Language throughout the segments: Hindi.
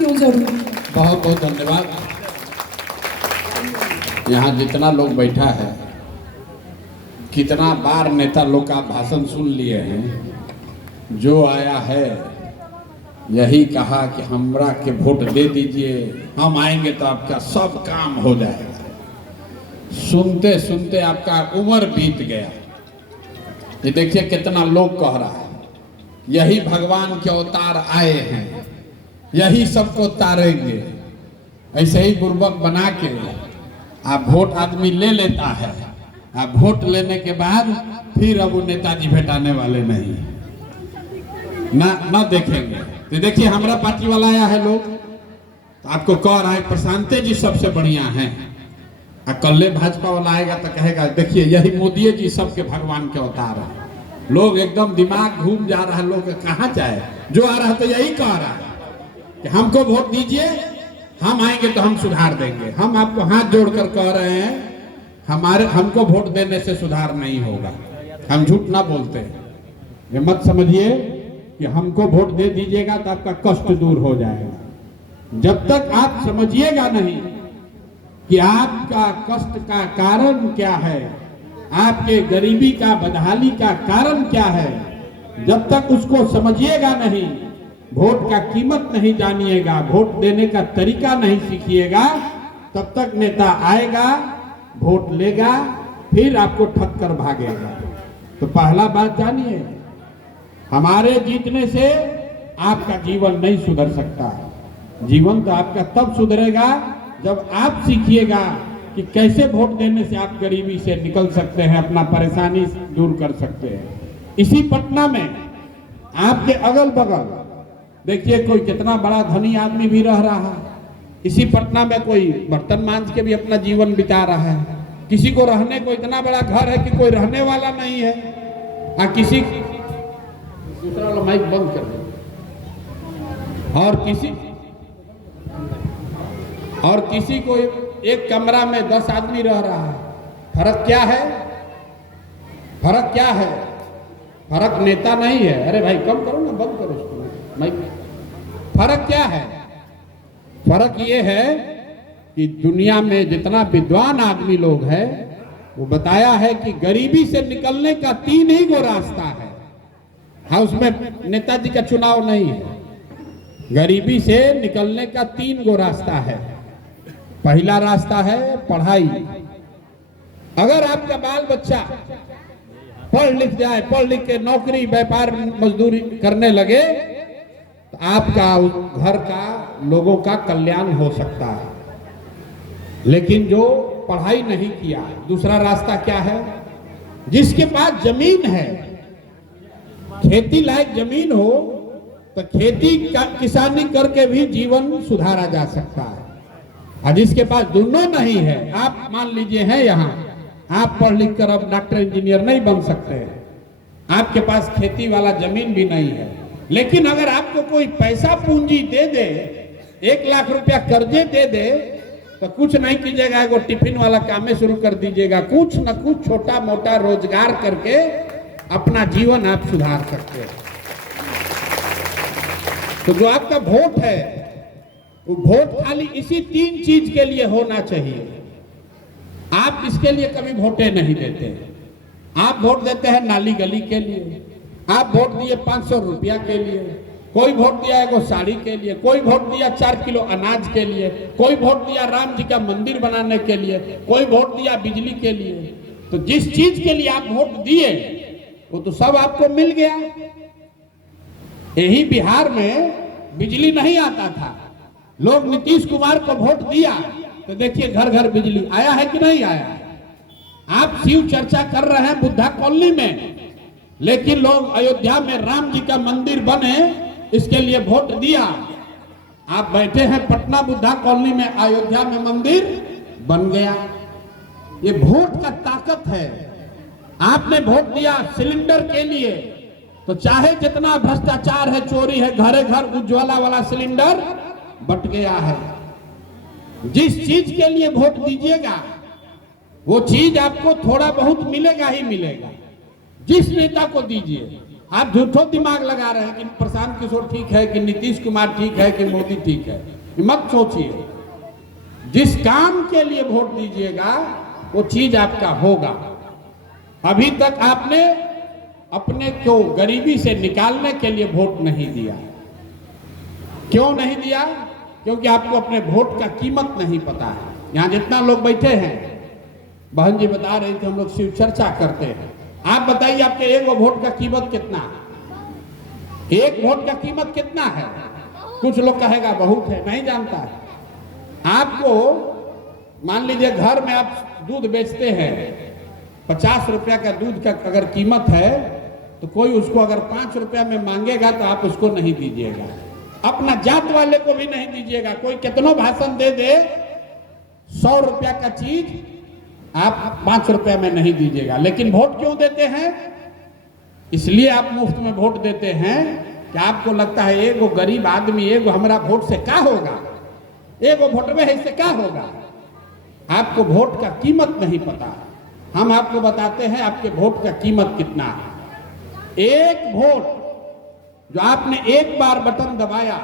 क्यों जरूरी है। बहुत बहुत धन्यवाद। यहाँ जितना लोग बैठा है, कितना बार नेता लोग का भाषण सुन लिए हैं। जो आया है यही कहा कि हमरा के वोट दे दीजिए, हम आएंगे तो आपका सब काम हो जाएगा। सुनते सुनते आपका उम्र बीत गया। ये देखिए कितना लोग कह रहा है यही भगवान के अवतार आए हैं, यही सबको तारेंगे। ऐसे ही बुर्बक बना के आप वोट आदमी ले लेता है। आप वोट लेने के बाद फिर अब वो नेताजी भेटाने वाले नहीं ना देखेंगे। तो देखिए हमारा पार्टी वाला आया है लोग, तो आपको कह रहा है प्रशांते जी सबसे बढ़िया हैं। कल भाजपा वाला आएगा तो कहेगा देखिए यही मोदी जी सबके भगवान के अवतार है। लोग एकदम दिमाग घूम जा रहा है, लोग कहाँ जाए। जो आ रहा है तो यही कह रहा है कि हमको वोट दीजिए, हम आएंगे तो हम सुधार देंगे। हम आपको हाथ जोड़कर कह रहे हैं हमको वोट देने से सुधार नहीं होगा। हम झूठ ना बोलते हैं। ये मत समझिए कि हमको वोट दे दीजिएगा तो आपका कष्ट दूर हो जाएगा। जब तक आप समझिएगा नहीं कि आपका कष्ट का कारण क्या है, आपके गरीबी का बदहाली का कारण क्या है, जब तक उसको समझिएगा नहीं, वोट का कीमत नहीं जानिएगा, वोट देने का तरीका नहीं सीखिएगा, तब तक नेता आएगा, वोट लेगा, फिर आपको ठग कर भागेगा। तो पहला बात जानिए, हमारे जीतने से आपका जीवन नहीं सुधर सकता। जीवन तो आपका तब सुधरेगा जब आप सीखिएगा कि कैसे वोट देने से आप गरीबी से निकल सकते हैं, अपना परेशानी दूर कर सकते हैं। इसी पटना में आपके अगल बगल देखिए कोई कितना बड़ा धनी आदमी भी रह रहा है। इसी पटना में कोई बर्तन मांज के भी अपना जीवन बिता रहा है। किसी को रहने को इतना बड़ा घर है कि कोई रहने वाला नहीं है। किसी दूसरा वाला माइक बंद कर दे। और किसी को एक कमरा में 10 आदमी रह रहा है। फर्क क्या है? फर्क क्या है? फर्क नेता नहीं है। अरे भाई कम करो ना, बंद करो उसको माइक। फर्क क्या है? फर्क ये है कि दुनिया में जितना विद्वान आदमी लोग हैं वो बताया है कि गरीबी से निकलने का 3 ही गो रास्ता है। हाँ, उसमें नेताजी का चुनाव नहीं है। गरीबी से निकलने का 3 गो रास्ता है। पहला रास्ता है पढ़ाई। अगर आपका बाल बच्चा पढ़ लिख जाए, पढ़ लिख के नौकरी व्यापार मजदूरी करने लगे, तो आपका घर का लोगों का कल्याण हो सकता है। लेकिन जो पढ़ाई नहीं किया, दूसरा रास्ता क्या है? जिसके पास जमीन है, खेती लायक जमीन हो, तो खेती किसानी करके भी जीवन सुधारा जा सकता है। और जिसके पास दोनों नहीं है, आप मान लीजिए हैं यहाँ, आप पढ़ लिख कर अब डॉक्टर इंजीनियर नहीं बन सकते हैं, आपके पास खेती वाला जमीन भी नहीं है, लेकिन अगर आपको कोई पैसा पूंजी दे दे, 1 लाख रुपया कर्जे दे दे, तो कुछ नहीं कीजिएगा, वो टिफिन वाला काम में शुरू कर दीजिएगा। कुछ न कुछ छोटा मोटा रोजगार करके अपना जीवन आप सुधार सकते हैं। तो जो आपका वोट है, वो वोट खाली इसी 3 चीज के लिए होना चाहिए। आप इसके लिए कभी वोटे नहीं देते। आप वोट देते हैं नाली गली के लिए, आप वोट दिए 500 रुपया के लिए, कोई वोट दिया एगो साड़ी के लिए, कोई वोट दिया 4 किलो अनाज के लिए, कोई वोट दिया राम जी का मंदिर बनाने के लिए, कोई वोट दिया बिजली के लिए। तो जिस चीज के लिए आप वोट दिए वो तो सब आपको मिल गया। यही बिहार में बिजली नहीं आता था, लोग नीतीश कुमार को वोट दिया तो देखिए घर घर बिजली आया है कि नहीं आया। आप शिव चर्चा कर रहे हैं बुद्धा कॉलोनी में, लेकिन लोग अयोध्या में राम जी का मंदिर बने इसके लिए वोट दिया। आप बैठे हैं पटना बुद्धा कॉलोनी में, अयोध्या में मंदिर बन गया। ये वोट का ताकत है। आपने वोट दिया सिलेंडर के लिए, तो चाहे जितना भ्रष्टाचार है, चोरी है, घरे घर उज्ज्वला वाला सिलेंडर बट गया है। जिस चीज के लिए वोट दीजिएगा वो चीज आपको थोड़ा बहुत मिलेगा ही मिलेगा। जिस नेता को दीजिए, आप झूठो दिमाग लगा रहे हैं कि प्रशांत किशोर ठीक है, कि नीतीश कुमार ठीक है, कि मोदी ठीक है। मत सोचिए, जिस काम के लिए वोट दीजिएगा वो चीज आपका होगा। अभी तक आपने अपने को गरीबी से निकालने के लिए वोट नहीं दिया। क्यों नहीं दिया? क्योंकि आपको अपने वोट का कीमत नहीं पता है। यहाँ जितना लोग बैठे हैं, बहन जी बता रही थी, हम लोग शिव चर्चा करते हैं। आप बताइए, आपके एक वोट का कीमत कितना है? एक वोट का कीमत कितना है? कुछ लोग कहेगा बहुत है, नहीं जानता है। आपको मान लीजिए घर में आप दूध बेचते हैं, 50 रुपया का दूध का अगर कीमत है, तो कोई उसको अगर 5 रुपया में मांगेगा तो आप उसको नहीं दीजिएगा। अपना जात वाले को भी नहीं दीजिएगा। कोई कितनों भाषण दे दे, 100 रुपया का चीज आप 5 रुपया में नहीं दीजिएगा। लेकिन वोट क्यों देते हैं? इसलिए आप मुफ्त में वोट देते हैं कि आपको लगता है एगो गरीब आदमी, एगो हमारा वोट से क्या होगा, एगो वोट में इससे क्या होगा। आपको वोट का कीमत नहीं पता। हम आपको बताते हैं आपके वोट का कीमत कितना है। एक वोट जो आपने एक बार बटन दबाया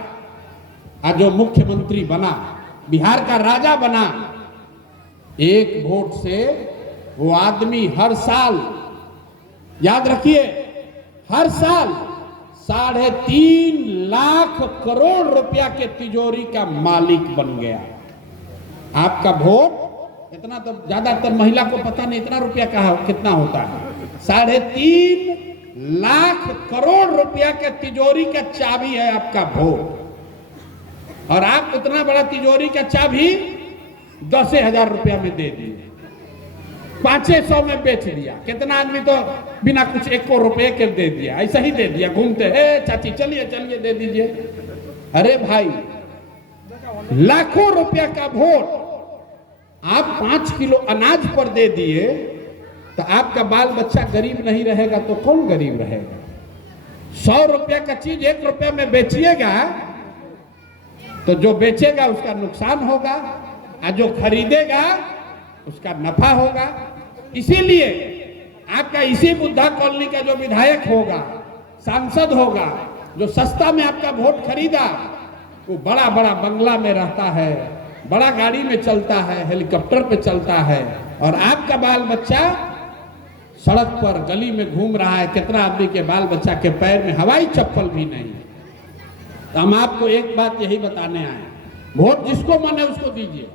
और जो मुख्यमंत्री बना, बिहार का राजा बना, एक वोट से वो आदमी हर साल, याद रखिए, हर साल 3.5 लाख करोड़ रुपया के तिजोरी का मालिक बन गया। आपका वोट इतना, तो ज्यादातर महिला को पता नहीं इतना रुपया का कितना होता है। 3.5 लाख करोड़ रुपया के तिजोरी का चाबी है आपका वोट। और आप उतना बड़ा तिजोरी का चाबी 10,000 रुपया में दे दिए, 500 में बेच दिया। कितना आदमी तो बिना कुछ 1 रुपये के दे दिया, ऐसा ही दे दिया घूमते, चाची चलिए चलिए दे दीजिए। अरे भाई, लाखों रुपया का वोट आप 5 किलो अनाज पर दे दिए, तो आपका बाल बच्चा गरीब नहीं रहेगा तो कौन गरीब रहेगा? 100 रुपया का चीज 1 रुपया में बेचिएगा तो जो बेचेगा उसका नुकसान होगा, और जो खरीदेगा उसका नफा होगा। इसीलिए आपका इसी बुद्धा कॉलोनी का जो विधायक होगा, सांसद होगा, जो सस्ता में आपका वोट खरीदा, वो बड़ा बड़ा बंगला में रहता है, बड़ा गाड़ी में चलता है, हेलीकॉप्टर पे चलता है, और आपका बाल बच्चा सड़क पर गली में घूम रहा है। कितना आदमी के बाल बच्चा के पैर में हवाई चप्पल भी नहीं। तो हम आपको एक बात यही बताने आए, वोट जिसको मन है उसको दीजिए।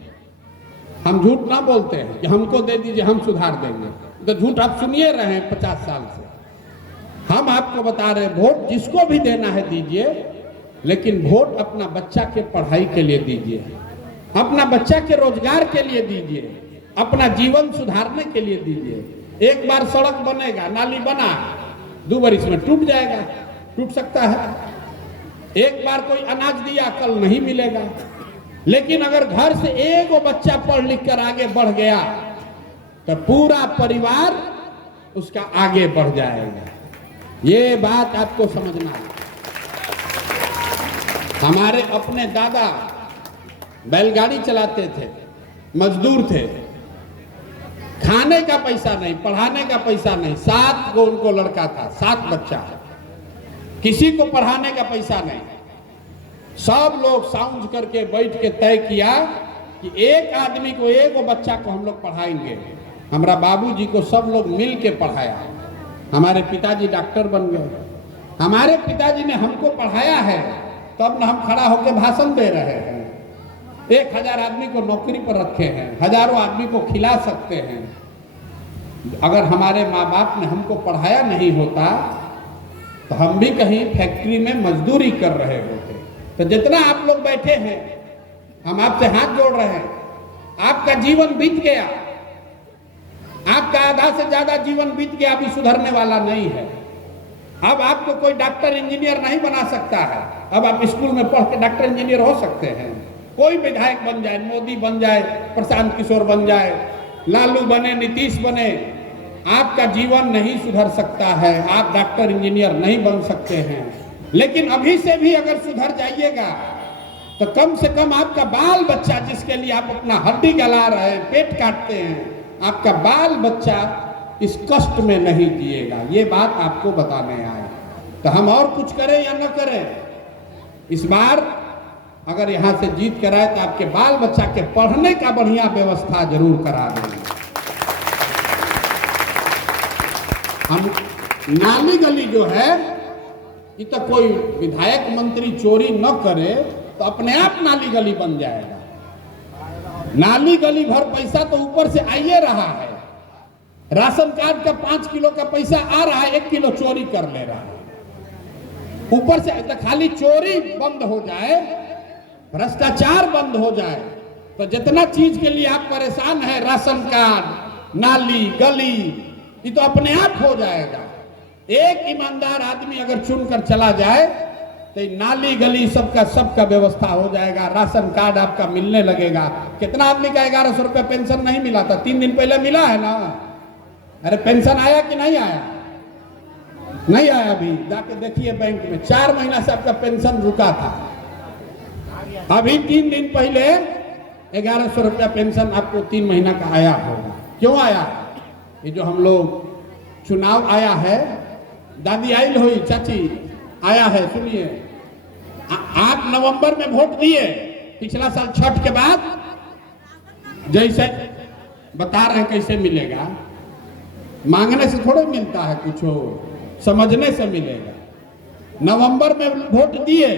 हम झूठ ना बोलते हैं कि हमको दे दीजिए हम सुधार देंगे, तो झूठ आप सुनिए रहे हैं 50 साल से। हम आपको बता रहे हैं, वोट जिसको भी देना है दीजिए, लेकिन वोट अपना बच्चा के पढ़ाई के लिए दीजिए, अपना बच्चा के रोजगार के लिए दीजिए, अपना जीवन सुधारने के लिए दीजिए। एक बार सड़क बनेगा, नाली बना, 2 बार में टूट जाएगा, टूट सकता है। एक बार कोई अनाज दिया, कल नहीं मिलेगा। लेकिन अगर घर से एक बच्चा पढ़ लिख कर आगे बढ़ गया तो पूरा परिवार उसका आगे बढ़ जाएगा। ये बात आपको समझना है। हमारे अपने दादा बैलगाड़ी चलाते थे, मजदूर थे, खाने का पैसा नहीं, पढ़ाने का पैसा नहीं। 7 को उनको लड़का था, 7 बच्चा, किसी को पढ़ाने का पैसा नहीं। सब लोग साउंड करके बैठ के तय किया कि एक आदमी को, एक बच्चा को हम लोग पढ़ाएंगे। हमारा बाबूजी को सब लोग मिल के पढ़ाया। हमारे पिताजी डॉक्टर बन गए। हमारे पिताजी ने हमको पढ़ाया है, तब न हम खड़ा होकर भाषण दे रहे हैं। 1000 आदमी को नौकरी पर रखे हैं, हजारों आदमी को खिला सकते हैं। अगर हमारे माँ बाप ने हमको पढ़ाया नहीं होता तो हम भी कहीं फैक्ट्री में मजदूरी कर रहे होते। तो जितना आप लोग बैठे हैं, हम आपसे हाथ जोड़ रहे हैं। आपका जीवन बीत गया, आपका आधा से ज्यादा जीवन बीत गया, अभी सुधरने वाला नहीं है। अब आपको कोई डॉक्टर इंजीनियर नहीं बना सकता है। अब आप स्कूल में पढ़ के डॉक्टर इंजीनियर हो सकते हैं। कोई विधायक बन जाए, मोदी बन जाए, प्रशांत किशोर बन जाए, लालू बने, नीतीश बने, आपका जीवन नहीं सुधर सकता है। आप डॉक्टर इंजीनियर नहीं बन सकते हैं। लेकिन अभी से भी अगर सुधर जाइएगा तो कम से कम आपका बाल बच्चा, जिसके लिए आप अपना हड्डी गला रहे हैं, पेट काटते हैं, आपका बाल बच्चा इस कष्ट में नहीं जिएगा। ये बात आपको बताने आए। तो हम और कुछ करें या न करें, इस बार अगर यहां से जीत कर आए तो आपके बाल बच्चा के पढ़ने का बढ़िया व्यवस्था जरूर करा देंगे। हम नाली गली जो है कि तो कोई विधायक मंत्री चोरी न करे तो अपने आप नाली गली बन जाएगा। नाली गली भर पैसा तो ऊपर से आइए रहा है, राशन कार्ड का 5 किलो का पैसा आ रहा है, 1 किलो चोरी कर ले रहा है ऊपर से। तो खाली चोरी बंद हो जाए, भ्रष्टाचार बंद हो जाए, तो जितना चीज के लिए आप परेशान है, राशन कार्ड, नाली गली, ये तो अपने आप हो जाएगा। एक ईमानदार आदमी अगर चुनकर चला जाए तो नाली गली सबका व्यवस्था हो जाएगा, राशन कार्ड आपका मिलने लगेगा। कितना आदमी का 1100 रुपया पेंशन नहीं मिला था, 3 दिन पहले मिला है ना। अरे पेंशन आया कि नहीं आया? नहीं आया। अभी जाके देखिए बैंक में 4 महीना से आपका पेंशन रुका था, अभी 3 दिन पहले 1100 रुपया पेंशन आपको 3 महीना का आया होगा। क्यों आया? ये जो हम लोग चुनाव आया है, दादी आई हुई, चाची आया है, सुनिए, आप नवंबर में वोट दिए पिछला साल छठ के बाद, जैसे बता रहे हैं कैसे मिलेगा, मांगने से थोड़ा मिलता है, कुछ समझने से मिलेगा। नवंबर में वोट दिए,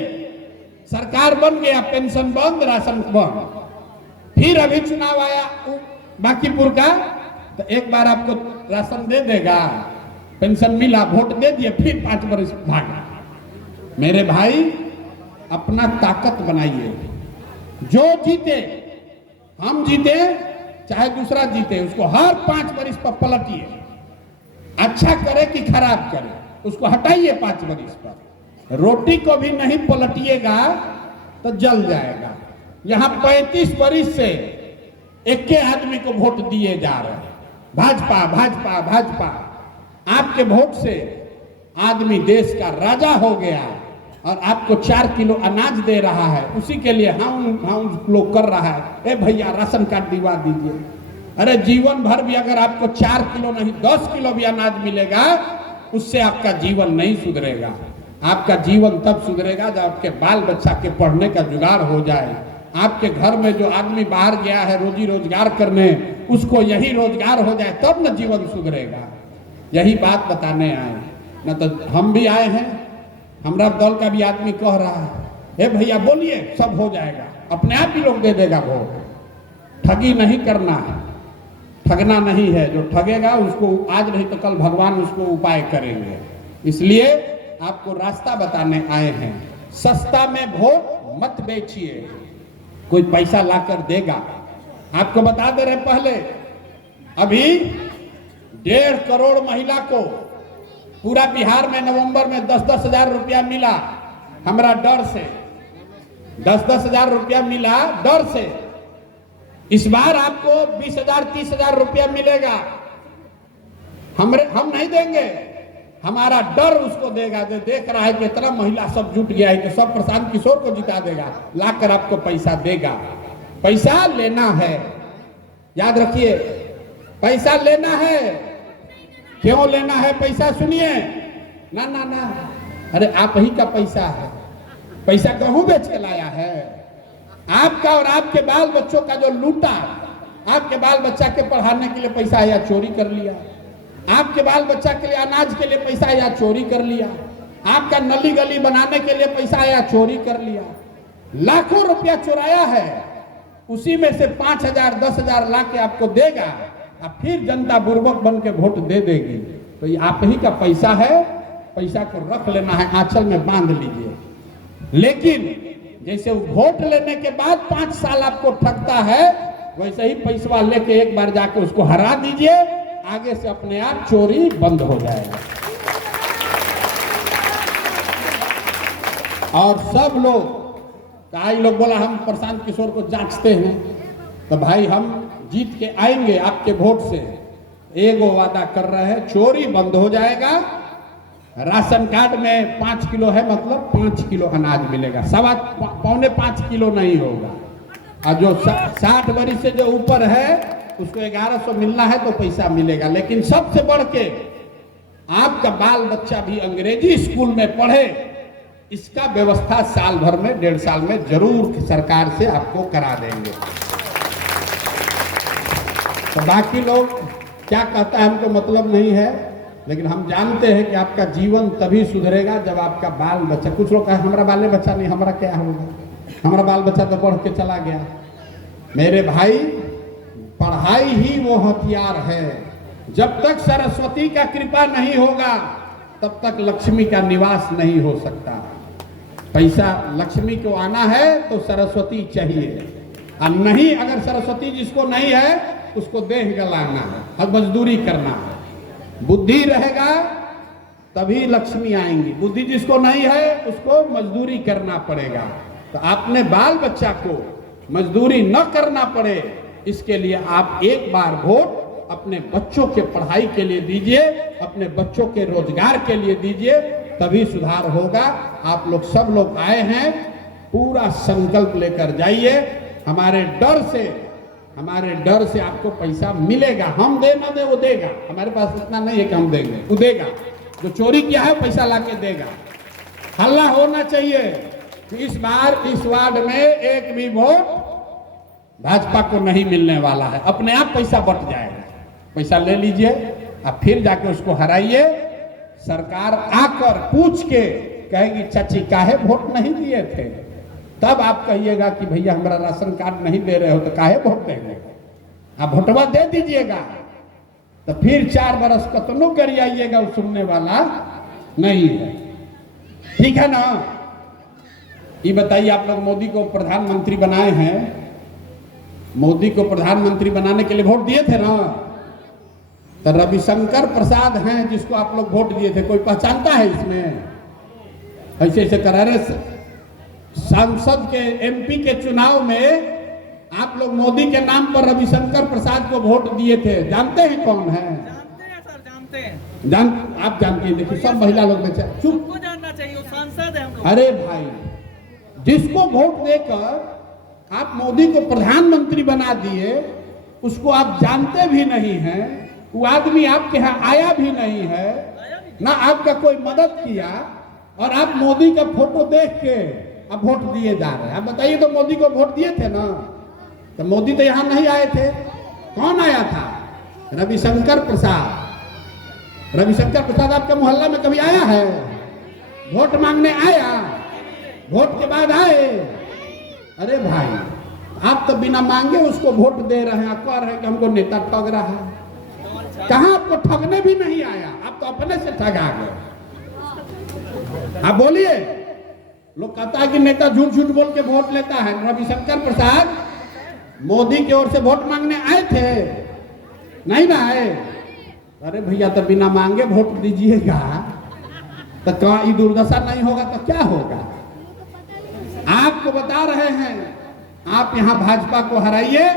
सरकार बन गया, पेंशन बंद, राशन बंद, फिर अभी चुनाव आया बांकीपुर का, तो एक बार आपको राशन दे देगा, पेंशन मिला, वोट दे दिए, फिर 5 वर्ष भागा। मेरे भाई अपना ताकत बनाइए, जो जीते, हम जीते चाहे दूसरा जीते, उसको हर 5 वर्ष पर पलटिए, अच्छा करे कि खराब करे, उसको हटाइए 5 वर्ष पर। रोटी को भी नहीं पलटिएगा तो जल जाएगा। यहां 35 वर्ष से एक के आदमी को वोट दिए जा रहे हैं, भाजपा भाजपा भाजपा। आपके वोट से आदमी देश का राजा हो गया और आपको 4 किलो अनाज दे रहा है, उसी के लिए हम लोग कर रहा है, ए भैया राशन कार्ड दिवा दीजिए। अरे जीवन भर भी अगर आपको 4 किलो नहीं 10 किलो भी अनाज मिलेगा, उससे आपका जीवन नहीं सुधरेगा। आपका जीवन तब सुधरेगा जब आपके बाल बच्चा के पढ़ने का जुगाड़ हो जाए। आपके घर में जो आदमी बाहर गया है रोजी रोजगार करने, उसको यही रोजगार हो जाए, तब न जीवन सुधरेगा। यही बात बताने आए, न तो हम भी आए हैं, हमारा दल का भी आदमी कह रहा है, हे भैया बोलिए सब हो जाएगा, अपने आप ही लोग दे देगा वोट। ठगी नहीं करना है, ठगना नहीं है, जो ठगेगा उसको आज नहीं तो कल भगवान उसको उपाय करेंगे। इसलिए आपको रास्ता बताने आए हैं, सस्ता में वोट मत बेचिए, कोई पैसा लाकर देगा। आपको बता दे रहे पहले, अभी 1.5 करोड़ महिला को पूरा बिहार में नवंबर में 10-10 हजार रुपया मिला, हमारा डर से 10-10 हजार रुपया मिला, डर से। इस बार आपको 20,000-30 हजार रुपया मिलेगा, हम नहीं देंगे, हमारा डर उसको देगा। जो देख रहा है कि इतना महिला सब जुट गया है कि सब प्रशांत किशोर को जिता देगा, लाकर आपको पैसा देगा। पैसा लेना है, याद रखिए, पैसा लेना है। क्यों लेना है पैसा? सुनिए, ना ना ना, अरे आप ही का पैसा है, पैसा गेहूं बेच के लाया है आपका, और आपके बाल बच्चों का जो लूटा, आपके बाल बच्चा के पढ़ाने के लिए पैसा या चोरी कर लिया, आपके बाल बच्चा के लिए अनाज के लिए पैसा या चोरी कर लिया, आपका नली गली बनाने के लिए पैसा या चोरी कर लिया, लाखों रुपया चुराया है, उसी में से 5,000 10,000 ला के आपको देगा, और फिर जनता बुर्बक बन के वोट दे देगी। तो ये आप ही का पैसा है, पैसा को रख लेना है, आंचल में बांध लीजिए। लेकिन जैसे वोट लेने के बाद 5 साल आपको ठगता है, वैसे ही पैसा लेके एक बार जाके उसको हरा दीजिए, आगे से अपने आप चोरी बंद हो जाएगा। और सब लोग, कई लोग बोला हम प्रशांत किशोर को जांचते हैं, तो भाई हम जीत के आएंगे आपके वोट से, एगो वादा कर रहे हैं, चोरी बंद हो जाएगा। राशन कार्ड में 5 किलो है, मतलब 5 किलो अनाज मिलेगा, 4.25 किलो नहीं होगा। और जो 60 वर्ष से जो ऊपर है उसको 1100 मिलना है तो पैसा मिलेगा। लेकिन सबसे बढ़ के आपका बाल बच्चा भी अंग्रेजी स्कूल में पढ़े, इसका व्यवस्था साल भर में 1.5 साल में जरूर सरकार से आपको करा देंगे। तो बाकी लोग क्या कहता है हमको मतलब नहीं है, लेकिन हम जानते हैं कि आपका जीवन तभी सुधरेगा जब आपका बाल बच्चा, कुछ लोग कहे हमारा बाल बच्चा नहीं, हमारा क्या होगा, हमारा बाल बच्चा तो बढ़ के चला गया। मेरे भाई, पढ़ाई ही वो हथियार है। जब तक सरस्वती का कृपा नहीं होगा तब तक लक्ष्मी का निवास नहीं हो सकता। पैसा लक्ष्मी को आना है तो सरस्वती चाहिए, और नहीं, अगर सरस्वती जिसको नहीं है उसको देह गलाना है, मजदूरी करना है। बुद्धि रहेगा तभी लक्ष्मी आएंगी, बुद्धि जिसको नहीं है उसको मजदूरी करना पड़ेगा। तो आपने बाल बच्चा को मजदूरी न करना पड़े, इसके लिए आप एक बार वोट अपने बच्चों के पढ़ाई के लिए दीजिए, अपने बच्चों के रोजगार के लिए दीजिए, तभी सुधार होगा। आप लोग सब लोग आए हैं, पूरा संकल्प लेकर जाइए। हमारे डर से आपको पैसा मिलेगा, हम दे ना दे वो देगा, हमारे पास इतना नहीं है कि हम देंगे, वो देगा। जो चोरी किया है पैसा लाके देगा। हल्ला होना चाहिए कि इस बार इस वार्ड में एक भी वोट भाजपा को नहीं मिलने वाला है, अपने आप पैसा बट जाएगा। पैसा ले लीजिए, अब फिर जाके उसको हराइए। सरकार आकर पूछ के कहेगी चाची काहे वोट नहीं दिए थे, तब आप कहिएगा कि भैया हमारा राशन कार्ड नहीं दे रहे हो तो काहे वोट देंगे। आप वोटवा दे दीजिएगा, तो फिर 4 बरस कतनो करिएगा, वो सुनने वाला नहीं है। ठीक है ना? ये बताइए, आप लोग मोदी को प्रधानमंत्री बनाए हैं, मोदी को प्रधानमंत्री बनाने के लिए वोट दिए थे ना? तो रविशंकर प्रसाद हैं जिसको आप लोग वोट दिए थे, कोई पहचानता है इसमें? ऐसे ऐसे करा रहे। सांसद के एमपी के चुनाव में आप लोग मोदी के नाम पर रविशंकर प्रसाद को वोट दिए थे, जानते हैं कौन है? जानते हैं सर, जानते हैं। आप जानते हैं? देखिए सब महिला लोग में चुप, को जानना चाहिए, वो सांसद है हम लोग। अरे भाई, जिसको वोट देकर आप मोदी को प्रधानमंत्री बना दिए, उसको आप जानते भी नहीं हैं, वो आदमी आपके यहाँ आया भी नहीं है, ना आपका कोई मदद किया, और आप मोदी का फोटो देख के अब वोट दिए जा रहे हैं। आप बताइए, तो मोदी को वोट दिए थे ना? तो मोदी तो यहाँ नहीं आए थे, कौन आया था? रविशंकर प्रसाद। रविशंकर प्रसाद आपके मोहल्ला में कभी आया है? वोट मांगने आया, वोट के बाद आए? अरे भाई, आप तो बिना मांगे उसको वोट दे रहे हैं, कह रहे हैं कि हमको नेता ठग रहा है। कहाँ आपको ठगने भी नहीं आया, आप तो अपने से ठगा गए। आप बोलिए, लोग कहता है कि नेता झूठ झूठ बोल के वोट लेता है। रविशंकर प्रसाद मोदी की ओर से वोट मांगने आए थे, नहीं ना आए? अरे भैया, तो बिना मांगे वोट दीजिएगा तो कहाँ ये दुर्दशा नहीं होगा तो क्या होगा? आपको बता रहे हैं, आप यहाँ भाजपा को हराइए,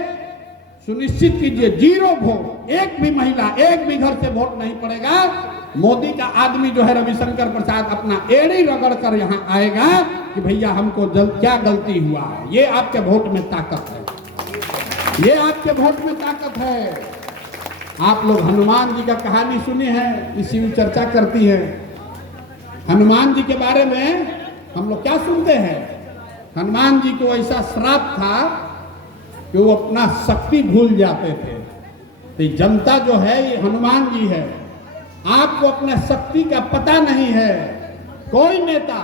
सुनिश्चित कीजिए 0 वोट, एक भी महिला, एक भी घर से वोट नहीं पड़ेगा। मोदी का आदमी जो है रविशंकर प्रसाद अपना एड़ी रगड़ कर यहाँ आएगा कि भैया हमको क्या गलती हुआ है। ये आपके वोट में ताकत है, ये आपके वोट में ताकत है। आप लोग हनुमान जी का कहानी सुनी है, इसी में चर्चा करती है। हनुमान जी के बारे में हम लोग क्या सुनते हैं? हनुमान जी को ऐसा श्राप था कि वो अपना शक्ति भूल जाते थे। तो जनता जो है ये हनुमान जी है, आपको अपने शक्ति का पता नहीं है। कोई नेता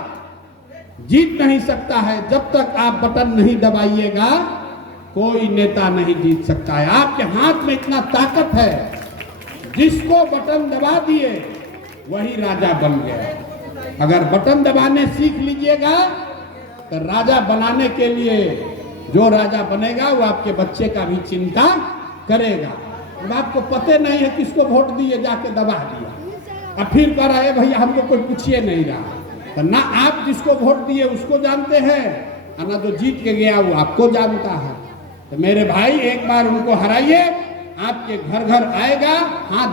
जीत नहीं सकता है जब तक आप बटन नहीं दबाइएगा, कोई नेता नहीं जीत सकता है। आपके हाथ में इतना ताकत है, जिसको बटन दबा दिए वही राजा बन गया। अगर बटन दबाने सीख लीजिएगा तो राजा बनाने के लिए जो राजा बनेगा वो आपके बच्चे का भी चिंता करेगा। अब आपको पते नहीं है किसको वोट दिए, जाके दबा दिया, अब फिर कह रहा है भैया हमको कोई पूछिए नहीं रहा। तो ना आप जिसको वोट दिए उसको जानते हैं, और ना जो जीत के गया वो आपको जानता है। तो मेरे भाई, एक बार उनको हराइए, आपके घर घर आएगा, हाथ